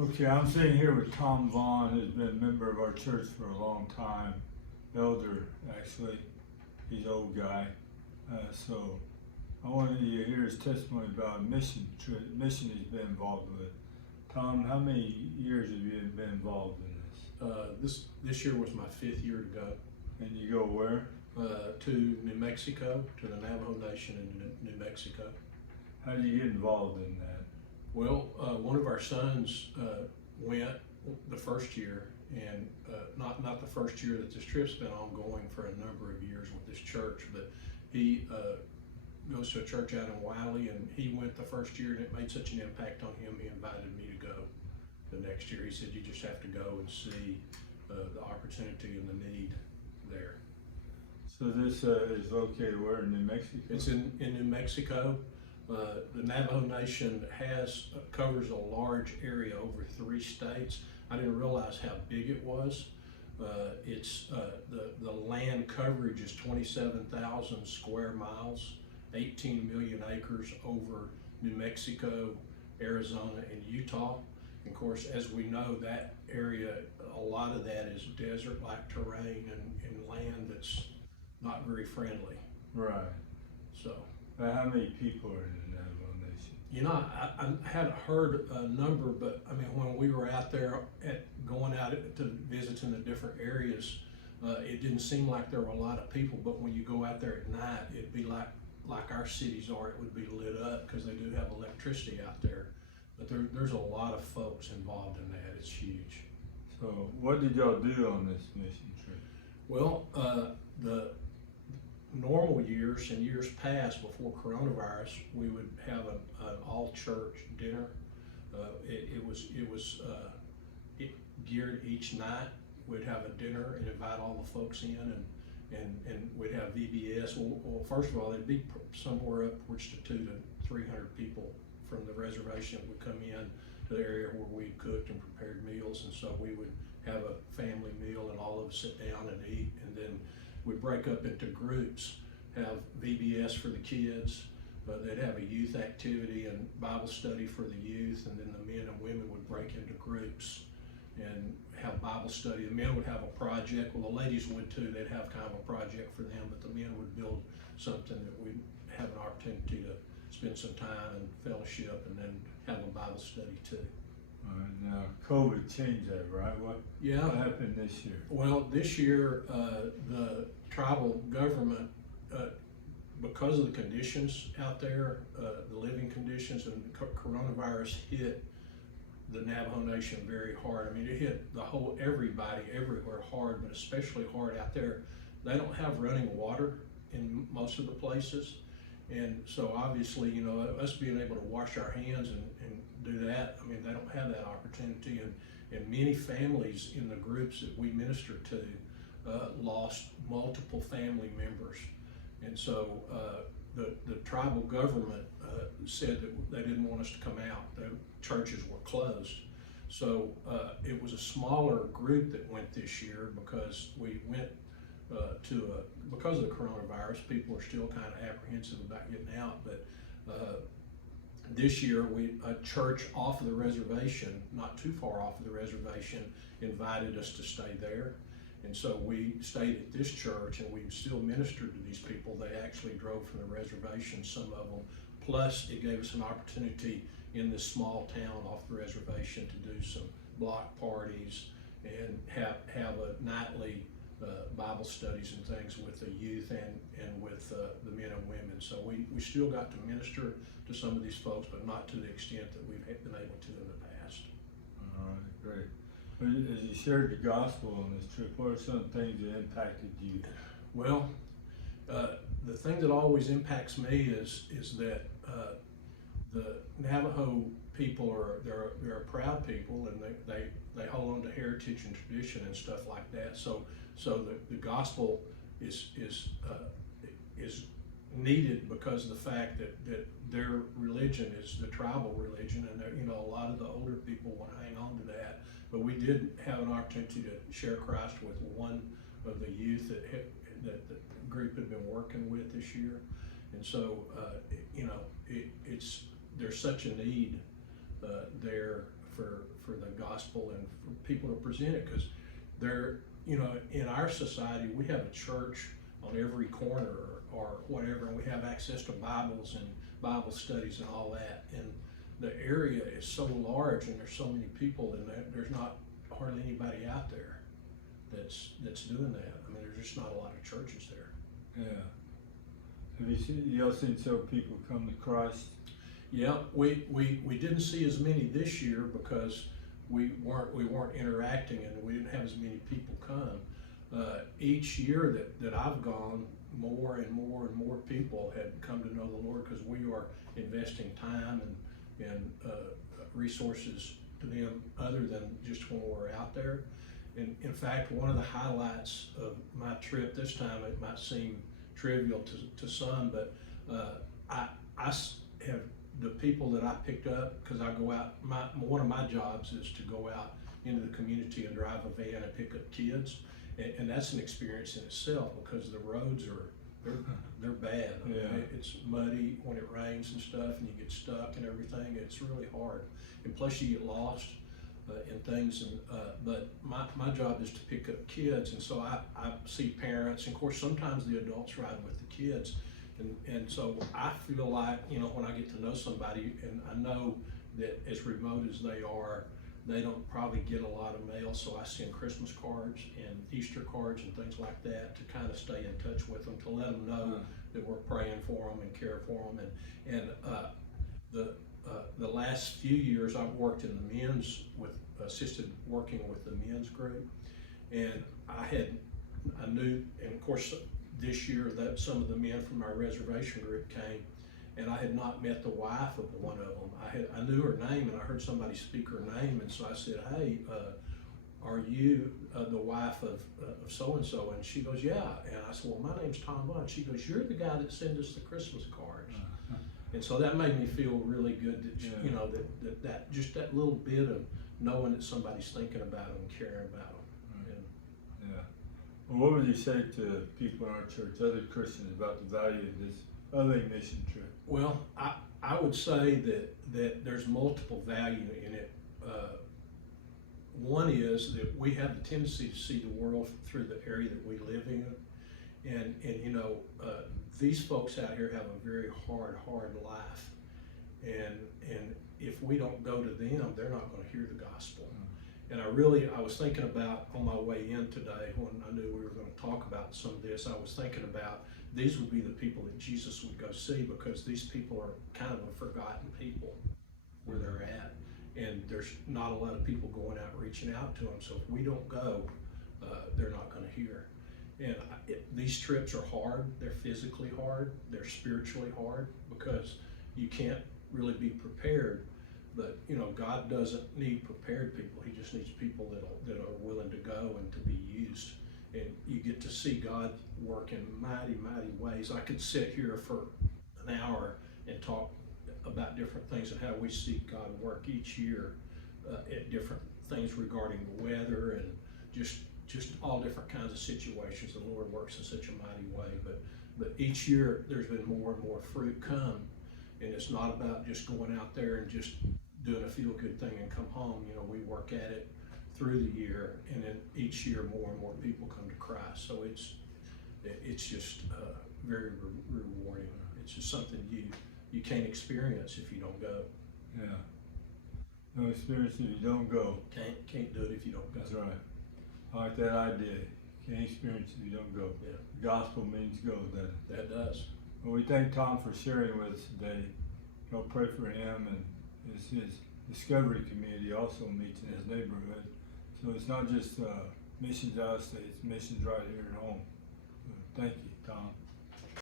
Okay, I'm sitting here with Tom Vaughn, who's been a member of our church for a long time, elder actually. He's an old guy, so I wanted you to hear his testimony about a mission he's been involved with. Tom, how many years have you been involved in this? This year was my 5th year to go. And you go where? To New Mexico, to the Navajo Nation in New Mexico. How did you get involved in that? Well, one of our sons went the first year, and not the first year that this trip's been ongoing for a number of years with this church, but he goes to a church out in Wiley, and he went the first year, and it made such an impact on him, he invited me to go the next year. He said, you just have to go and see the opportunity and the need there. So this is located where, in New Mexico? It's in New Mexico. The Navajo Nation covers a large area over 3 states. I didn't realize how big it was. The land coverage is 27,000 square miles, 18 million acres over New Mexico, Arizona, and Utah. And of course, as we know, that area, a lot of that is desert-like terrain and land that's not very friendly. Right. So. How many people are in the Navajo Nation? You know, I hadn't heard a number, but I mean, when we were out there going out to visiting the different areas, it didn't seem like there were a lot of people. But when you go out there at night, it'd be like our cities are. It would be lit up because they do have electricity out there. But there's a lot of folks involved in that. It's huge. So, what did y'all do on this mission trip? Well, the normal years and years past before coronavirus, we would have an all-church dinner. It was geared each night. We'd have a dinner and invite all the folks in, and we'd have VBS. Well, first of all, there'd be somewhere upwards to 200 to 300 people from the reservation that would come in to the area where we cooked and prepared meals, and so we would have a family meal and all of us sit down and eat, and then we break up into groups, have VBS for the kids, they'd have a youth activity and Bible study for the youth, and then the men and women would break into groups and have Bible study. The men would have a project, well, the ladies would too, they'd have kind of a project for them, but the men would build something that we'd have an opportunity to spend some time and fellowship and then have a Bible study too. All right, now COVID changed that, right? What happened this year? Well, this year, the tribal government, because of the conditions out there, the living conditions, and coronavirus hit the Navajo Nation very hard. I mean, it hit everybody everywhere hard, but especially hard out there. They don't have running water in most of the places. And so obviously, you know, us being able to wash our hands and do that, I mean, they don't have that opportunity. And many families in the groups that we minister to lost multiple family members. And so the tribal government said that they didn't want us to come out. The churches were closed. So it was a smaller group that went this year because we went because of the coronavirus, people are still kind of apprehensive about getting out, but this year a church off of the reservation, not too far off of the reservation, invited us to stay there. And so we stayed at this church and we still ministered to these people. They actually drove from the reservation, some of them. Plus it gave us an opportunity in this small town off the reservation to do some block parties and have a nightly Bible studies and things with the youth and with the men and women. So we still got to minister to some of these folks, but not to the extent that we've been able to in the past. All right, great. Well, as you shared the gospel on this trip, what are some things that impacted you? Well, the thing that always impacts me is that the Navajo people they're a proud people, and they hold on to heritage and tradition and stuff like that. So the gospel is needed because of the fact that their religion is the tribal religion, and you know, a lot of the older people want to hang on to that. But we did have an opportunity to share Christ with one of the youth that the group had been working with this year, and so you know, there's such a need there for the gospel and for people to present it, because they're, you know, in our society, we have a church on every corner or whatever, and we have access to Bibles and Bible studies and all that. And the area is so large and there's so many people, and there's not hardly anybody out there that's doing that. I mean, there's just not a lot of churches there. Yeah. Have you seen, y'all seen several people come to Christ? Yeah, we didn't see as many this year because we weren't interacting and we didn't have as many people come. Each year that I've gone, more and more and more people had come to know the Lord, because we are investing time and resources to them other than just when we're out there. And in fact, one of the highlights of my trip this time, it might seem trivial to some, but I have the people that I picked up, because I go out, one of my jobs is to go out into the community and drive a van and pick up kids, and that's an experience in itself, because the roads they're bad. I mean, Yeah. it's muddy when it rains and stuff, and you get stuck and everything. It's really hard, and plus you get lost in things. And but my job is to pick up kids, and so I see parents, and of course sometimes the adults ride with the kids. And so I feel like, you know, when I get to know somebody, and I know that as remote as they are, they don't probably get a lot of mail, so I send Christmas cards and Easter cards and things like that to kind of stay in touch with them, to let them know that we're praying for them and care for them. And the last few years I've worked in the men's, assisted working with the men's group, and I knew, and of course this year that some of the men from our reservation group came, and I had not met the wife of one of them. I knew her name, and I heard somebody speak her name, and so I said, "Hey, are you the wife of so-and-so?" And she goes, "Yeah." And I said, "Well, my name's Tom Vaughn." She goes, "You're the guy that sent us the Christmas cards." And so that made me feel really good that, you know, that just that little bit of knowing that somebody's thinking about them and caring about them. Yeah. Well, what would you say to people in our church, other Christians, about the value of this other mission trip? Well, I would say that there's multiple value in it. One is that we have the tendency to see the world through the area that we live in, and you know, these folks out here have a very hard life, and if we don't go to them, they're not going to hear the gospel. And I was thinking about, on my way in today, when I knew we were going to talk about some of this, I was thinking about these would be the people that Jesus would go see, because these people are kind of a forgotten people where they're at. And there's not a lot of people going out reaching out to them. So if we don't go, they're not going to hear. And these trips are hard. They're physically hard. They're spiritually hard, because you can't really be prepared. But you know, God doesn't need prepared people. He just needs people that are willing to go and to be used. And you get to see God work in mighty ways. I could sit here for an hour and talk about different things and how we see God work each year at different things regarding the weather and just all different kinds of situations. The Lord works in such a mighty way. But each year there's been more and more fruit come, and it's not about just going out there and just doing a feel-good thing and come home. You know, we work at it through the year, and then each year more and more people come to Christ. So it's just very rewarding. It's just something you can't experience if you don't go. Yeah. No experience if you don't go. Can't do it if you don't go. That's right. I like that idea. You can't experience if you don't go. Yeah. The gospel means go, doesn't it? That does. Well, we thank Tom for sharing with us today. Y'all pray for him, and his discovery community also meets in his neighborhood. So it's not just missions out of state, it's missions right here at home. So thank you, Tom.